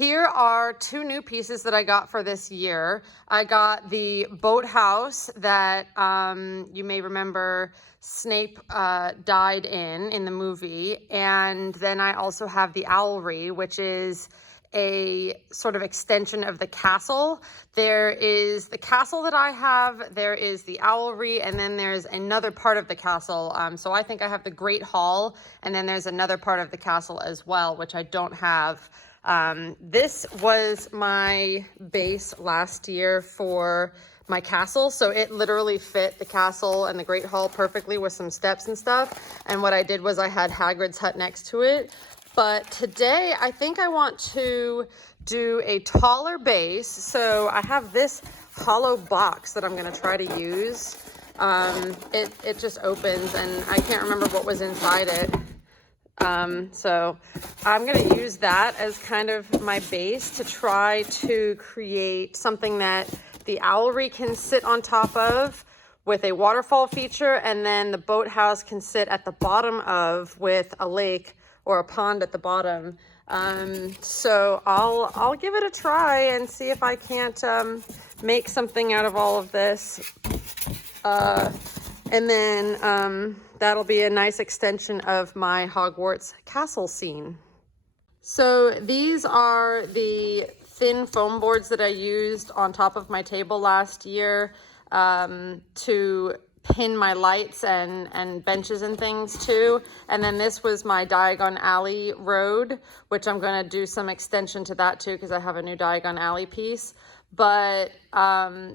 Here are two new pieces that I got for this year. I got the boathouse that you may remember Snape died in the movie. And then I also have the owlry, which is a sort of extension of the castle. There is the castle that I have, there is the owlry, and then there's another part of the castle. So I think I have the Great Hall, and then there's another part of the castle as well, which I don't have. This was my base last year for my castle, so it literally fit the castle and the Great Hall perfectly with some steps and stuff. And what I did was I had Hagrid's hut next to it. But today I think I want to do a taller base. So I have this hollow box that I'm going to try to use. It just opens and I can't remember what was inside it. So I'm going to use that as kind of my base to try to create something that the owlry can sit on top of with a waterfall feature, and then the boathouse can sit at the bottom of with a lake or a pond at the bottom. So I'll give it a try and see if I can't make something out of all of this. And then that'll be a nice extension of my Hogwarts castle scene. So these are the thin foam boards that I used on top of my table last year to pin my lights and benches and things too. And then this was my Diagon Alley road, which I'm going to do some extension to that too because I have a new Diagon Alley piece. But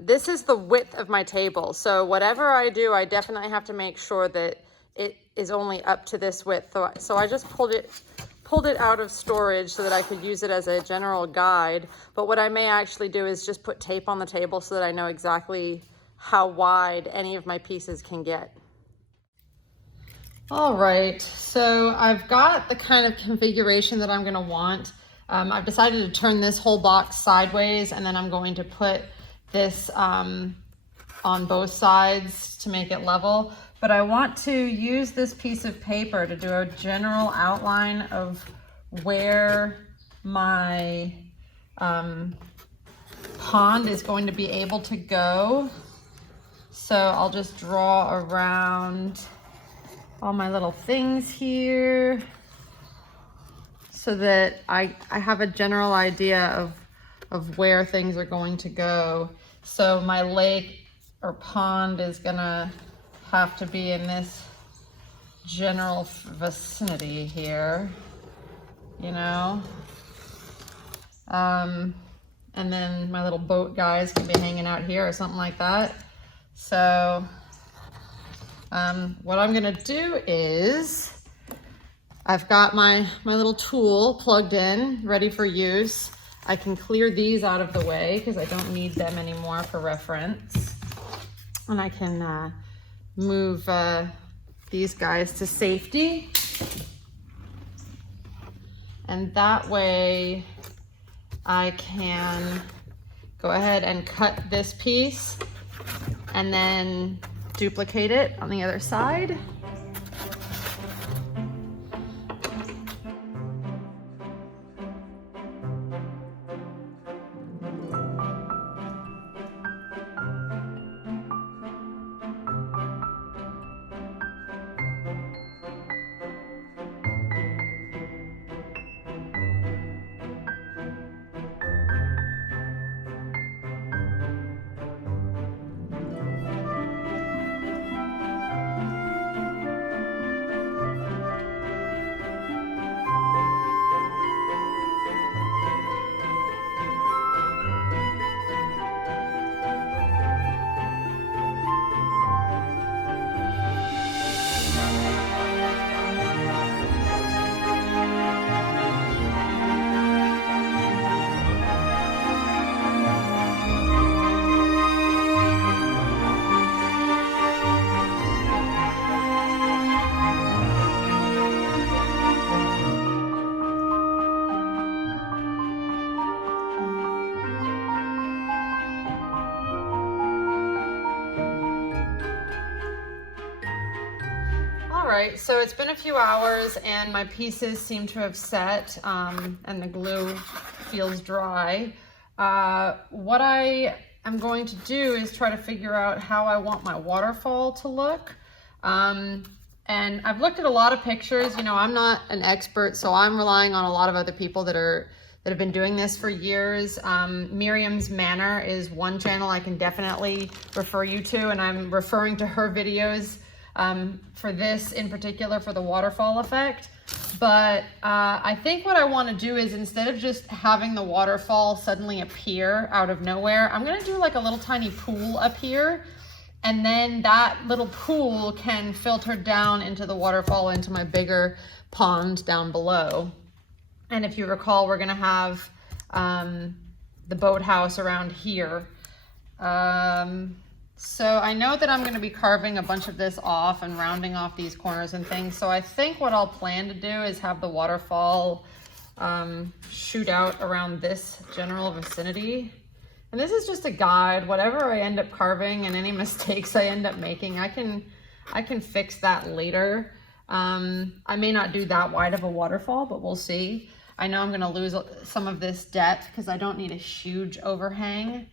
this is the width of my table. So whatever I do, I definitely have to make sure that it is only up to this width. So I just pulled it out of storage so that I could use it as a general guide. But what I may actually do is just put tape on the table so that I know exactly how wide any of my pieces can get. All right, so I've got the kind of configuration that I'm gonna want. I've decided to turn this whole box sideways, and then I'm going to put this on both sides to make it level. But I want to use this piece of paper to do a general outline of where my pond is going to be able to go. So I'll just draw around all my little things here so that I have a general idea of where things are going to go. So my lake or pond is gonna have to be in this general vicinity here, you know? And then my little boat guys can be hanging out here or something like that. So what I'm gonna do is I've got my little tool plugged in, ready for use. I can clear these out of the way because I don't need them anymore for reference. And I can move these guys to safety. And that way I can go ahead and cut this piece and then duplicate it on the other side. All right, so it's been a few hours and my pieces seem to have set and the glue feels dry. What I am going to do is try to figure out how I want my waterfall to look. And I've looked at a lot of pictures. You know, I'm not an expert, so I'm relying on a lot of other people that have been doing this for years. Miriam's Manor is one channel I can definitely refer you to, and I'm referring to her videos for this in particular, for the waterfall effect. But I think what I want to do is, instead of just having the waterfall suddenly appear out of nowhere, I'm going to do like a little tiny pool up here. And then that little pool can filter down into the waterfall, into my bigger pond down below. And if you recall, we're gonna have the boathouse around here. So I know that I'm gonna be carving a bunch of this off and rounding off these corners and things. So I think what I'll plan to do is have the waterfall shoot out around this general vicinity. And this is just a guide. Whatever I end up carving and any mistakes I end up making, I can fix that later. I may not do that wide of a waterfall, but we'll see. I know I'm gonna lose some of this depth because I don't need a huge overhang.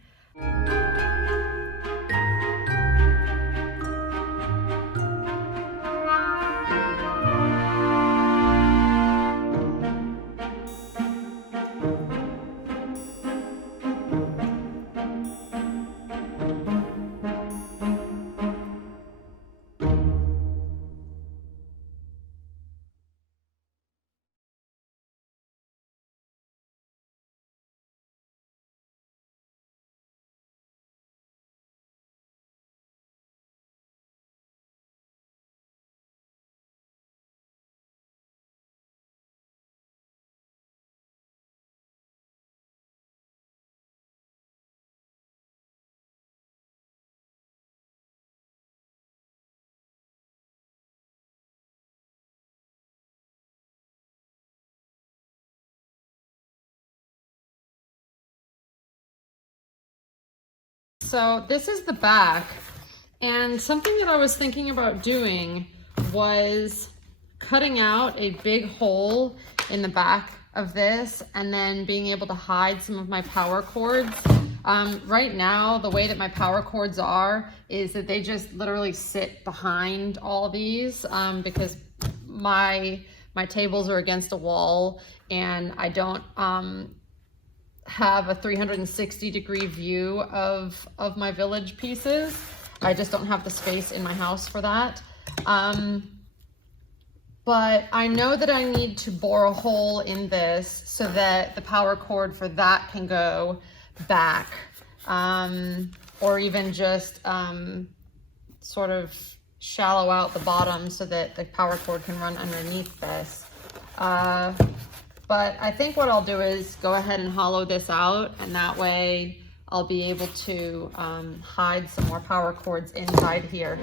So this is the back, and something that I was thinking about doing was cutting out a big hole in the back of this and then being able to hide some of my power cords. Right now, the way that my power cords are is that they just literally sit behind all these because my tables are against a wall, and I don't have a 360-degree view of my village pieces. I just don't have the space in my house for that. But I know that I need to bore a hole in this so that the power cord for that can go back, or even just sort of shallow out the bottom so that the power cord can run underneath this. But I think what I'll do is go ahead and hollow this out, and that way I'll be able to hide some more power cords inside here.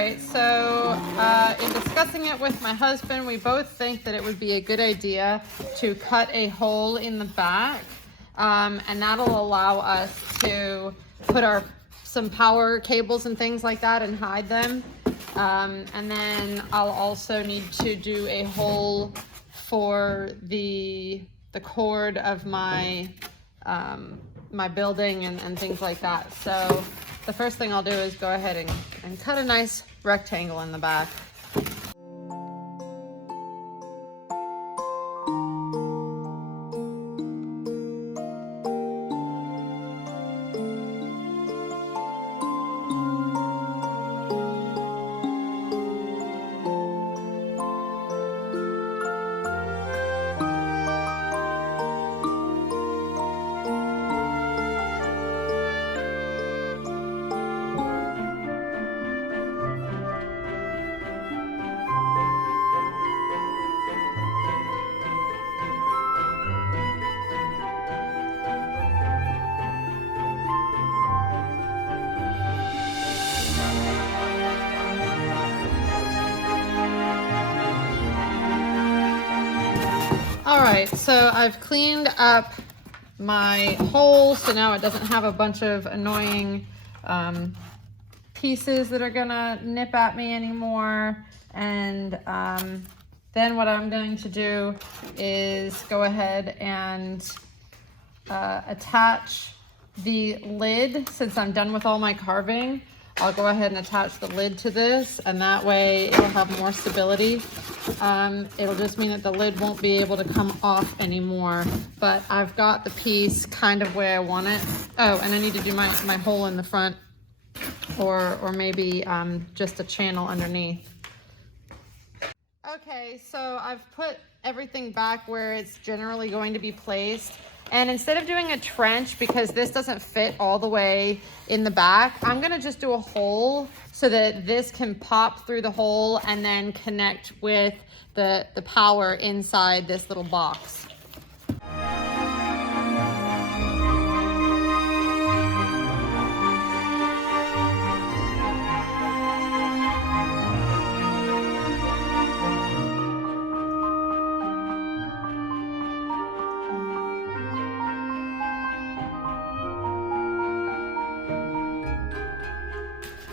right, so in discussing it with my husband, we both think that it would be a good idea to cut a hole in the back, and that'll allow us to put some power cables and things like that and hide them. And then I'll also need to do a hole for the cord of my my building and things like that. So the first thing I'll do is go ahead and cut a nice rectangle in the back. All right, so I've cleaned up my hole, so now it doesn't have a bunch of annoying pieces that are gonna nip at me anymore. And then what I'm going to do is go ahead and attach the lid. Since I'm done with all my carving, I'll go ahead and attach the lid to this, and that way it'll have more stability. It'll just mean that the lid won't be able to come off anymore, but I've got the piece kind of where I want it. Oh, and I need to do my hole in the front, or maybe just a channel underneath. Okay, so I've put everything back where it's generally going to be placed. And instead of doing a trench, because this doesn't fit all the way in the back, I'm gonna just do a hole so that this can pop through the hole and then connect with the power inside this little box.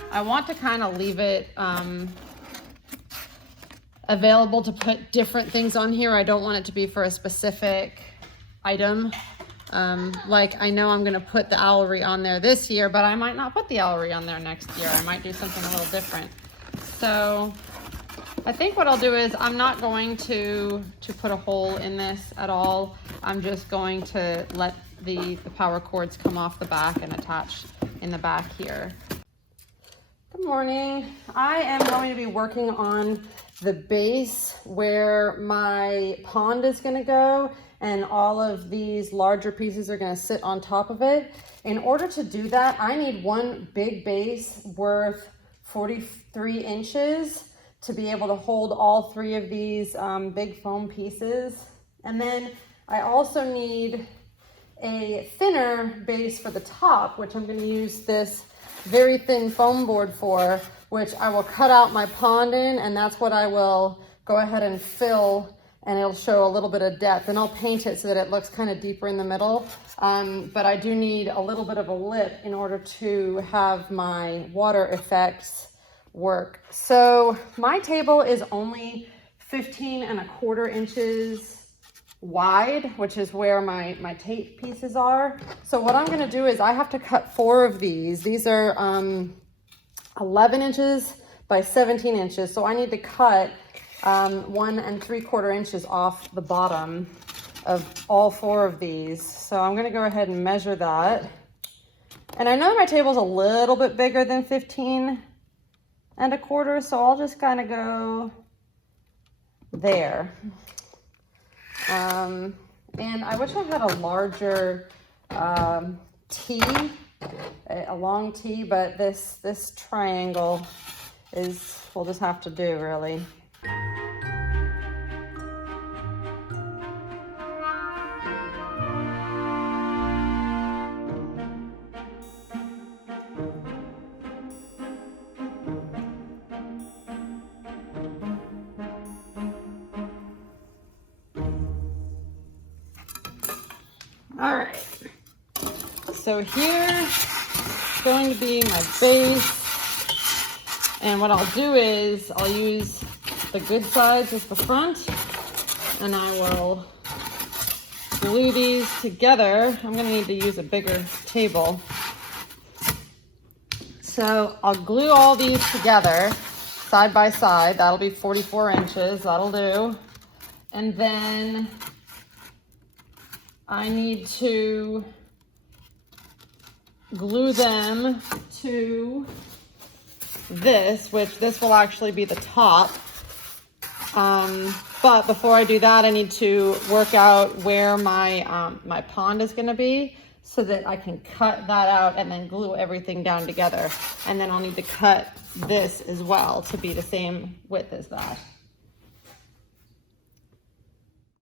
I want to kind of leave it available to put different things on here. I don't want it to be for a specific item. Like I know I'm gonna put the owlery on there this year, but I might not put the owlery on there next year. I might do something a little different. So I think what I'll do is I'm not going to put a hole in this at all. I'm just going to let the power cords come off the back and attach in the back here. Good morning. I am going to be working on the base where my pond is going to go, and all of these larger pieces are going to sit on top of it. In order to do that, I need one big base worth 43 inches to be able to hold all three of these big foam pieces. And then I also need a thinner base for the top, which I'm going to use this very thin foam board for, which I will cut out my pond in, and that's what I will go ahead and fill, and it'll show a little bit of depth, and I'll paint it so that it looks kind of deeper in the middle. But I do need a little bit of a lip in order to have my water effects work. So my table is only 15¼ inches wide, which is where my tape pieces are. So what I'm going to do is I have to cut 4 of these. These are 11 inches by 17 inches. So I need to cut 1¾ inches off the bottom of all 4 of these. So I'm going to go ahead and measure that. And I know my table's a little bit bigger than 15¼ so I'll just kind of go there. And I wish I had a larger T, a long T, but this triangle we'll just have to do, really. All right. So here's going to be my base. And what I'll do is I'll use the good sides as the front, and I will glue these together. I'm gonna need to use a bigger table. So I'll glue all these together side by side. That'll be 44 inches, that'll do. And then I need to glue them to this, which this will actually be the top. But before I do that, I need to work out where my my pond is going to be so that I can cut that out and then glue everything down together. And then I'll need to cut this as well to be the same width as that.